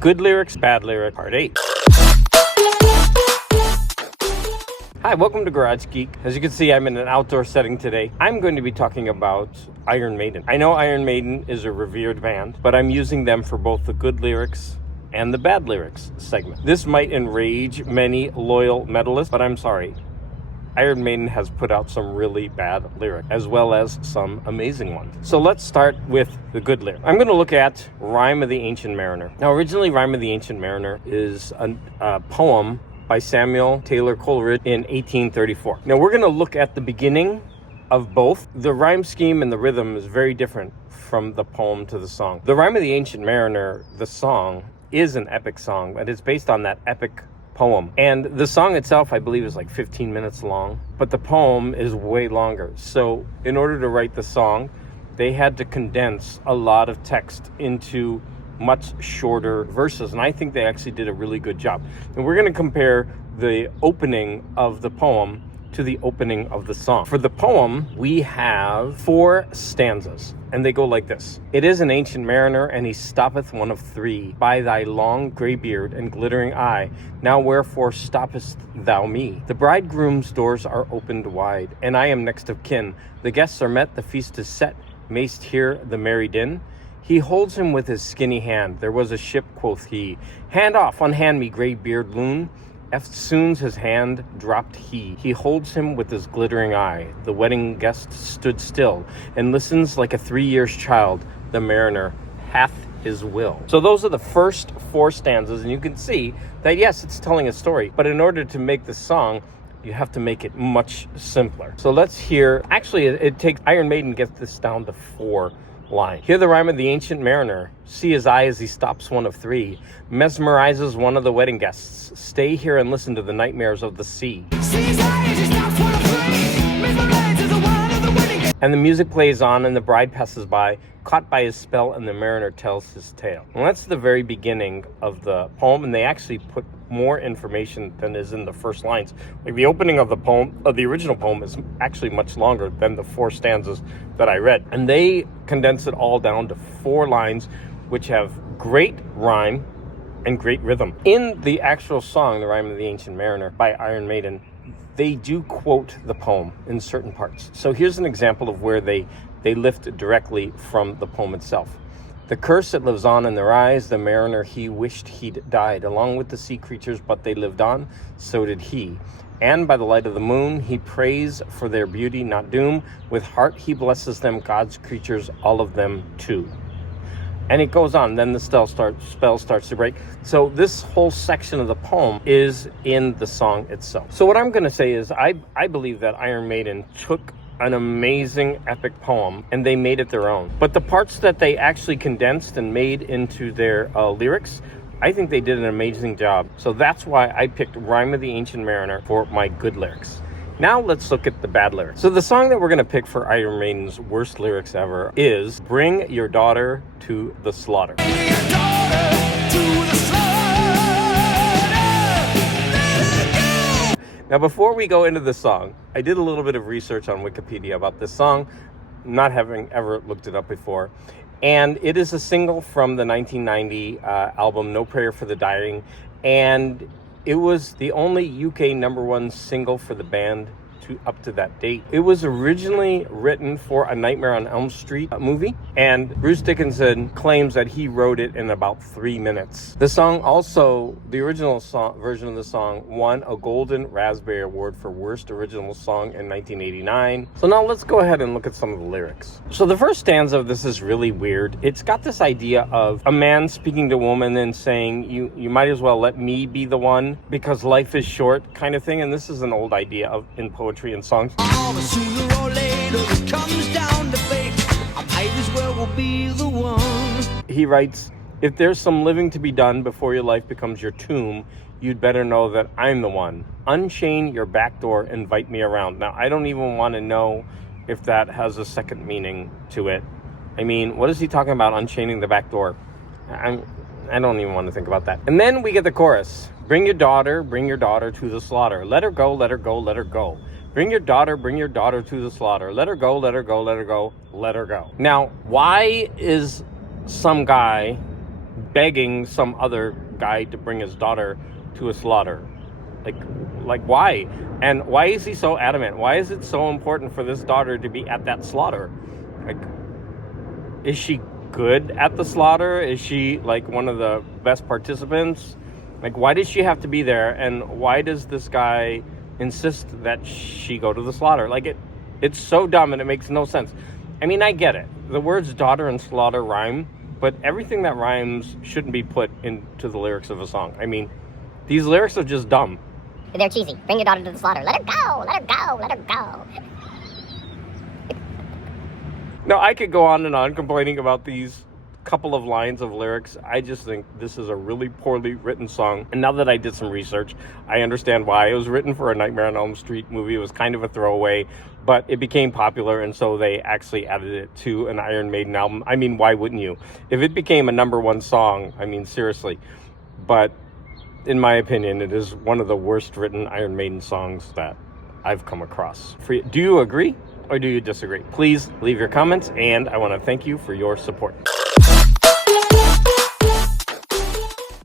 Good lyrics, bad lyric, part 8. Hi, welcome to Garage Geek. As you can see, I'm in an outdoor setting today. I'm going to be talking about Iron Maiden. I know Iron Maiden is a revered band, but I'm using them for both the good lyrics and the bad lyrics segment. This might enrage many loyal metalists, but I'm sorry. Iron Maiden has put out some really bad lyrics, as well as some amazing ones. So let's start with the good lyric. I'm going to look at Rime of the Ancient Mariner. Now, originally, Rime of the Ancient Mariner is a poem by Samuel Taylor Coleridge in 1834. Now, we're going to look at the beginning of both. The rhyme scheme and the rhythm is very different from the poem to the song. The Rime of the Ancient Mariner, the song, is an epic song, but it's based on that epic poem. And the song itself, I believe, is like 15 minutes long, but the poem is way longer. So in order to write the song, they had to condense a lot of text into much shorter verses, and I think they actually did a really good job. And we're going to compare the opening of the poem to the opening of the song. For the poem, we have 4 stanzas, and they go like this. It is an ancient mariner, and he stoppeth one of 3. By thy long grey beard and glittering eye, now wherefore stoppest thou me? The bridegroom's doors are opened wide, and I am next of kin. The guests are met, the feast is set. Mayst hear the merry din? He holds him with his skinny hand. There was a ship, quoth he. Hand off, unhand me, grey beard loon. Eftsoons his hand dropped he. He holds him with his glittering eye. The wedding guest stood still and listens like a 3 years child. The mariner hath his will. So those are the first 4 stanzas, and you can see that, yes, it's telling a story, but in order to make the song, you have to make it much simpler. So let's hear, actually, it takes, Iron Maiden gets this down to 4 lines. Hear the rime of the ancient mariner. See his eye as he stops one of 3. Mesmerizes one of the wedding guests. Stay here and listen to the nightmares of the sea. See his eye as he stops one of 3. Mesmerizes one of the wedding guests. And the music plays on, and the bride passes by, caught by his spell, and the mariner tells his tale. And that's the very beginning of the poem, and they actually put more information than is in the first lines. Like the opening of the poem, of the original poem, is actually much longer than the 4 stanzas that I read. And they condense it all down to 4 lines, which have great rhyme and great rhythm. In the actual song, The Rime of the Ancient Mariner by Iron Maiden, they do quote the poem in certain parts. So here's an example of where they lift directly from the poem itself. The curse that lives on in their eyes, the mariner he wished he'd died, along with the sea creatures, but they lived on, so did he. And by the light of the moon, he prays for their beauty, not doom. With heart he blesses them, God's creatures, all of them too. And it goes on, then the spell starts to break. So this whole section of the poem is in the song itself. So what I'm going to say is I believe that Iron Maiden took an amazing epic poem and they made it their own. But the parts that they actually condensed and made into their lyrics, I think they did an amazing job. So that's why I picked Rime of the Ancient Mariner for my good lyrics. Now let's look at the bad lyrics. So the song that we're going to pick for Iron Maiden's worst lyrics ever is Bring Your Daughter to the Slaughter. Bring your daughter to the slaughter. Now before we go into the song, I did a little bit of research on Wikipedia about this song, not having ever looked it up before. And it is a single from the 1990 album No Prayer for the Dying, and it was the only UK #1 single for the band up to that date. It was originally written for a Nightmare on Elm Street movie, and Bruce Dickinson claims that he wrote it in about 3 minutes. The song also, the original version of the song, won a Golden Raspberry Award for Worst Original Song in 1989. So now let's go ahead and look at some of the lyrics. So the first stanza of this is really weird. It's got this idea of a man speaking to a woman and saying, you might as well let me be the one because life is short, kind of thing. And this is an old idea in poetry and songs. Sooner or later it comes down to fate. I might as well be the one. He writes, if there's some living to be done before your life becomes your tomb, you'd better know that I'm the one. Unchain your back door, invite me around. Now, I don't even want to know if that has a second meaning to it. I mean, what is he talking about, unchaining the back door? I don't even want to think about that. And then we get the chorus. Bring your daughter to the slaughter. Let her go, let her go, let her go. Bring your daughter to the slaughter. Let her go, let her go, let her go, let her go. Now, why is some guy begging some other guy to bring his daughter to a slaughter. Like why? And why is he so adamant? Why is it so important for this daughter to be at that slaughter? Like, is she good at the slaughter? Is she like one of the best participants? Like, why does she have to be there? And why does this guy insist that she go to the slaughter? Like, it's so dumb and it makes no sense. I mean, I get it. The words daughter and slaughter rhyme, but everything that rhymes shouldn't be put into the lyrics of a song. I mean, these lyrics are just dumb. They're cheesy. Bring your daughter to the slaughter. Let her go. Let her go. Let her go. Now, I could go on and on complaining about these couple of lines of lyrics. I just think this is a really poorly written song. And now that I did some research, I understand why. It was written for a Nightmare on Elm Street movie. It was kind of a throwaway, but it became popular, and so they actually added it to an Iron Maiden album. I mean, why wouldn't you? If it became a #1 song, I mean, seriously. But in my opinion, it is one of the worst written Iron Maiden songs that I've come across. Do you agree or do you disagree? Please leave your comments, and I want to thank you for your support.